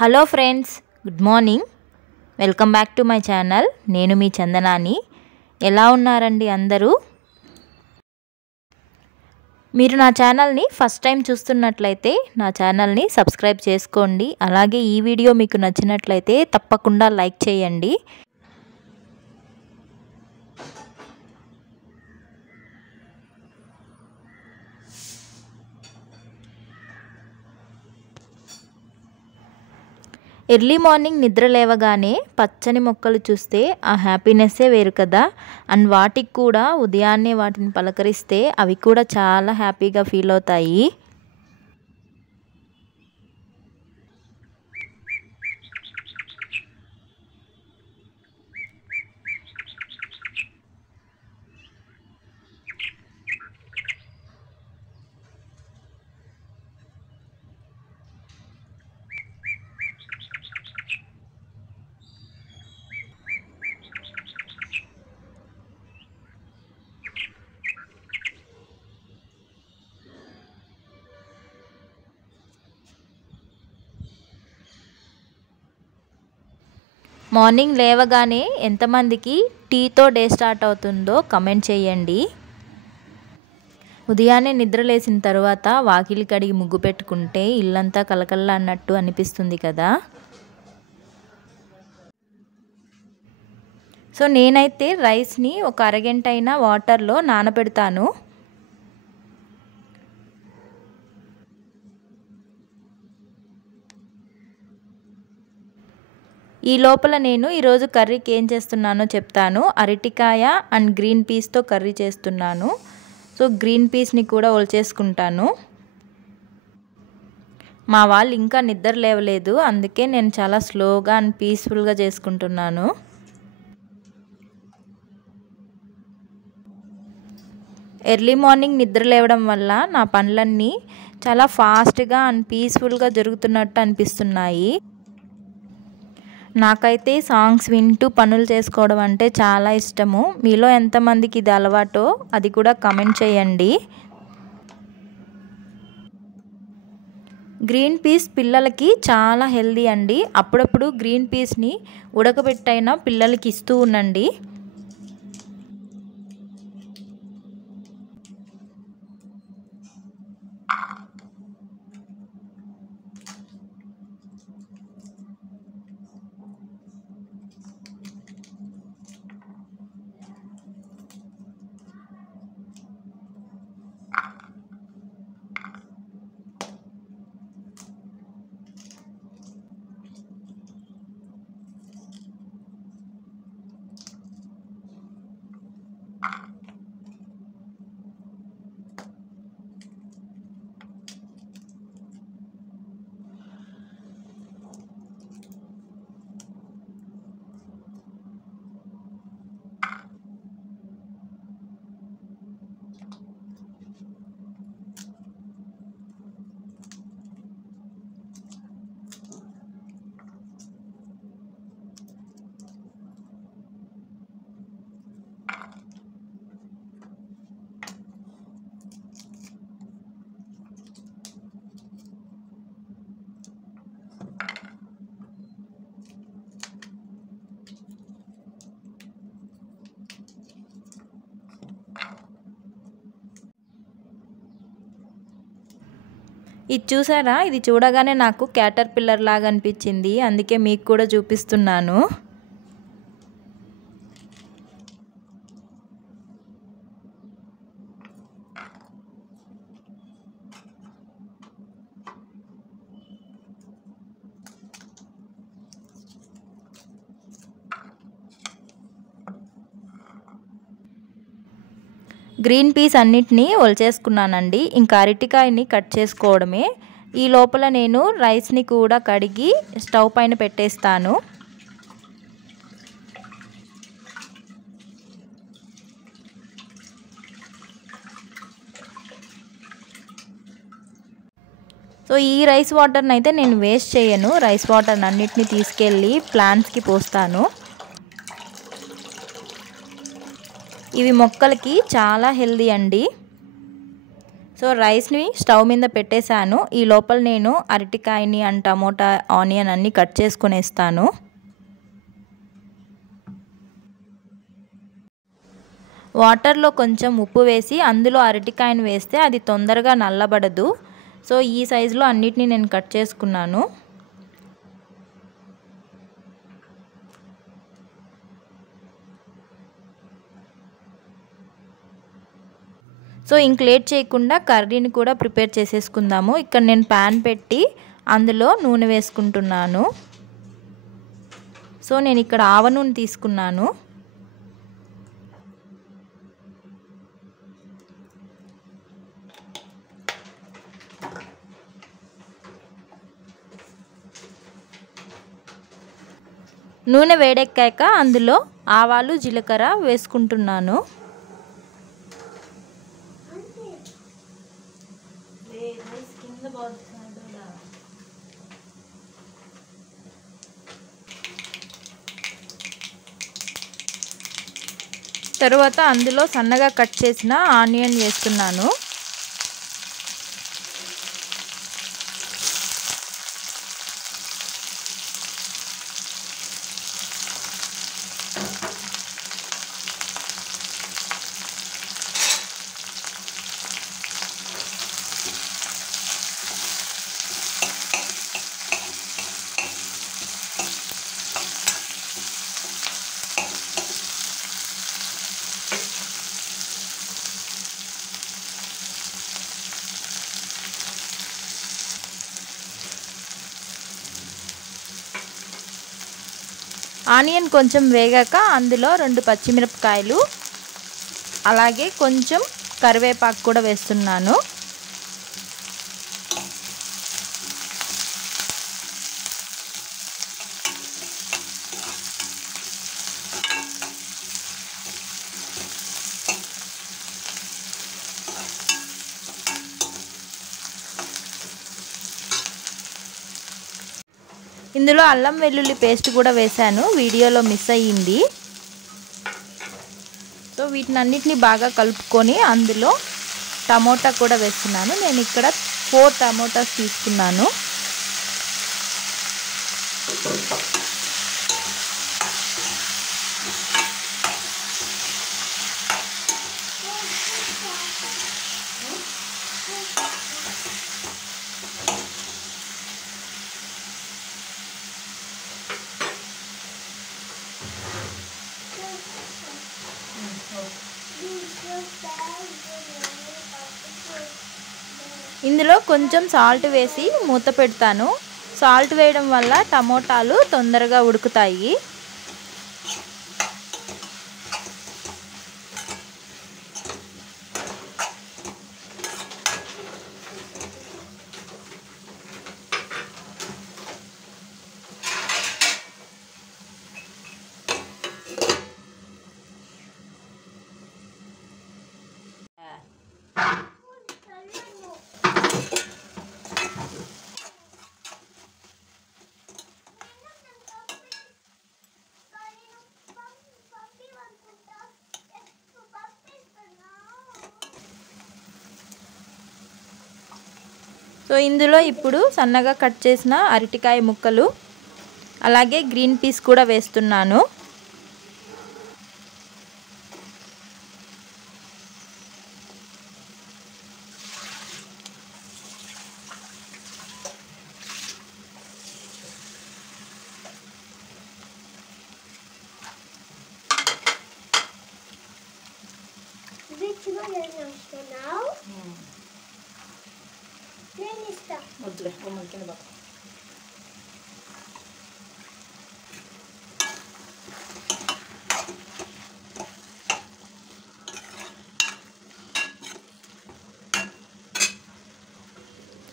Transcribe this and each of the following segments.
Hello friends, good morning. Welcome back to my channel. నేను మీ చందనాని. ఎలా ఉన్నారండి అందరూ? మీరు నా ఛానల్ని ఫస్ట్ టైం చూస్తున్నట్లయితే నా ఛానల్ని సబ్స్క్రైబ్ చేసుకోండి. అలాగే ఈ వీడియో మీకు నచ్చినట్లయితే తప్పకుండా లైక్ చేయండి. ఎర్లీ మార్నింగ్ నిద్ర లేవగానే పచ్చని మొక్కలు చూస్తే ఆ హ్యాపీనెస్సే వేరు కదా. అండ్ వాటికి కూడా ఉదయాన్నే వాటిని పలకరిస్తే అవి కూడా చాలా హ్యాపీగా ఫీల్ అవుతాయి. మార్నింగ్ లేవగానే ఎంతమందికి టీతో డే స్టార్ట్ అవుతుందో కమెంట్ చేయండి. ఉదయాన్నే నిద్ర లేచిన తర్వాత వాకిలి కడిగి ముగ్గు పెట్టుకుంటే ఇల్లంతా కలకల్లా అన్నట్టు అనిపిస్తుంది కదా. సో నేనైతే రైస్ని ఒక అరగంట అయినా వాటర్లో నానబెడతాను. ఈ లోపల నేను ఈరోజు కర్రీకి ఏం చేస్తున్నానో చెప్తాను. అరటికాయ అండ్ గ్రీన్ పీస్తో కర్రీ చేస్తున్నాను. సో గ్రీన్ పీస్ని కూడా ఒలిచేసుకుంటాను. మా వాళ్ళు ఇంకా నిద్ర లేవలేదు, అందుకే నేను చాలా స్లోగా అండ్ పీస్ఫుల్గా చేసుకుంటున్నాను. ఎర్లీ మార్నింగ్ నిద్ర లేవడం వల్ల నా పనులన్నీ చాలా ఫాస్ట్గా అండ్ పీస్ఫుల్గా జరుగుతున్నట్టు అనిపిస్తున్నాయి. నాకైతే సాంగ్స్ వింటూ పనులు చేసుకోవడం అంటే చాలా ఇష్టము. మీలో ఎంతమందికి ఇది అలవాటో అది కూడా కమెంట్ చేయండి. గ్రీన్ పీస్ పిల్లలకి చాలా హెల్దీ అండి. అప్పుడప్పుడు గ్రీన్ పీస్ని ఉడకబెట్టైనా పిల్లలకి ఇస్తూ ఉండండి. ఇది చూసారా? ఇది చూడగానే నాకు క్యాటర్ పిల్లర్ లాగా అనిపించింది, అందుకే మీకు కూడా చూపిస్తున్నాను. గ్రీన్ పీస్ అన్నిటినీ ఒలిచేసుకున్నానండి. ఇంకా అరటికాయని కట్ చేసుకోవడమే. ఈ లోపల నేను రైస్ని కూడా కడిగి స్టవ్ పైన పెట్టేస్తాను. సో ఈ రైస్ వాటర్ని అయితే నేను వేస్ట్ చేయను. రైస్ వాటర్ని అన్నిటినీ తీసుకెళ్ళి ప్లాంట్స్కి పోస్తాను. ఇవి మొక్కలకి చాలా హెల్దీ అండి. సో రైస్ని స్టవ్ మీద పెట్టేశాను. ఈ లోపల నేను అరటికాయని అండ్ టమోటా ఆనియన్ అన్నీ కట్ చేసుకునేస్తాను. వాటర్లో కొంచెం ఉప్పు వేసి అందులో అరటికాయను వేస్తే అది తొందరగా నల్లబడదు. సో ఈ సైజులో అన్నిటినీ నేను కట్ చేసుకున్నాను. సో ఇంక లేట్ చేయకుండా కర్రీని కూడా ప్రిపేర్ చేసేసుకుందాము. ఇక్కడ నేను ప్యాన్ పెట్టి అందులో నూనె వేసుకుంటున్నాను. సో నేను ఇక్కడ ఆవ నూనె తీసుకున్నాను. నూనె వేడెక్కాక అందులో ఆవాలు జీలకర్ర వేసుకుంటున్నాను. తరువాత అందులో సన్నగా కట్ చేసిన ఆనియన్ వేస్తున్నాను. ఆనియన్ కొంచెం వేగాక అందులో 2 పచ్చిమిరపకాయలు అలాగే కొంచెం కరివేపాకు కూడా వేస్తున్నాను. ఇందులో అల్లం వెల్లుల్లి పేస్ట్ కూడా వేసాను, వీడియోలో మిస్ అయ్యింది. సో వీటినన్నిటిని బాగా కలుపుకొని అందులో టమోటా కూడా వేస్తున్నాను. నేను ఇక్కడ 4 టమోటాస్ తీసుకున్నాను. ఇందులో కొంచెం సాల్ట్ వేసి మూత పెడతాను. సాల్ట్ వేయడం వల్ల టమోటాలు తొందరగా ఉడుకుతాయి. సో ఇందులో ఇప్పుడు సన్నగా కట్ చేసిన అరటికాయ ముక్కలు అలాగే గ్రీన్ పీస్ కూడా వేస్తున్నాను.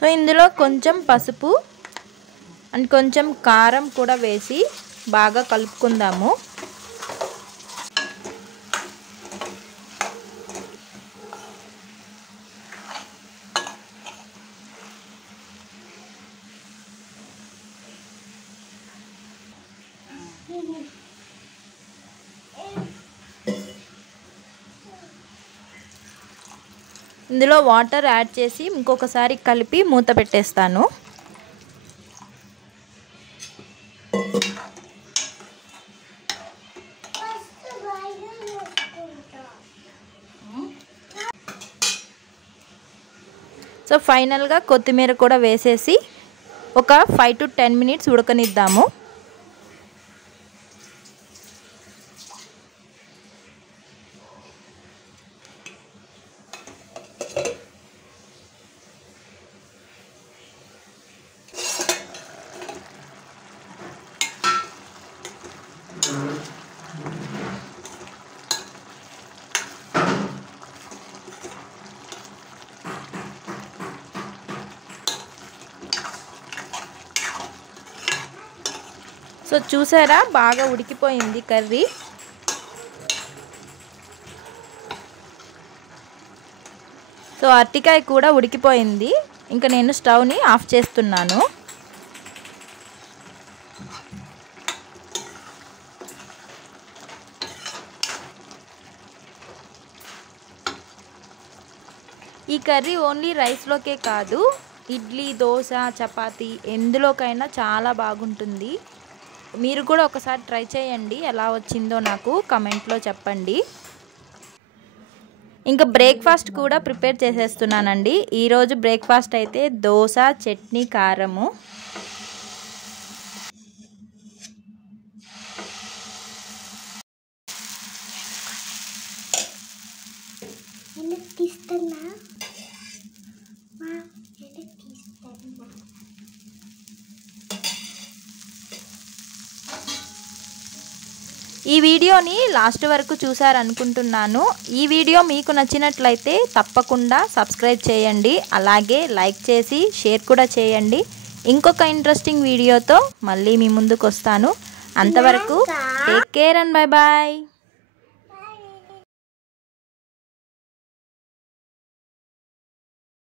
సో ఇందులో కొంచెం పసుపు అండ్ కొంచెం కారం కూడా వేసి బాగా కలుపుకుందాము. ఇందులో వాటర్ యాడ్ చేసి ఇంకొకసారి కలిపి మూత పెట్టేస్తాను. సో ఫైనల్గా కొత్తిమీర కూడా వేసేసి ఒక 5 to 10 minutes ఉడకనిద్దాము. సో చూసారా బాగా ఉడికిపోయింది కర్రీ. సో అరటికాయ కూడా ఉడికిపోయింది. ఇంకా నేను స్టవ్ని ఆఫ్ చేస్తున్నాను. ఈ కర్రీ ఓన్లీ రైస్లోకే కాదు, ఇడ్లీ, దోశ, చపాతీ ఎందులోకైనా చాలా బాగుంటుంది. మీరు కూడా ఒకసారి ట్రై చేయండి, ఎలా వచ్చిందో నాకు కమెంట్లో చెప్పండి. ఇంకా బ్రేక్ఫాస్ట్ కూడా ప్రిపేర్ చేసేస్తున్నానండి. ఈరోజు బ్రేక్ఫాస్ట్ అయితే దోశ, చట్నీ, కారము. ఈ వీడియోని లాస్ట్ వరకు చూసారనుకుంటున్నాను. ఈ వీడియో మీకు నచ్చినట్లయితే తప్పకుండా సబ్స్క్రైబ్ చేయండి, అలాగే లైక్ చేసి షేర్ కూడా చేయండి. ఇంకొక ఇంట్రెస్టింగ్ వీడియోతో మళ్ళీ మీ ముందుకు వస్తాను. అంతవరకు take care and bye bye.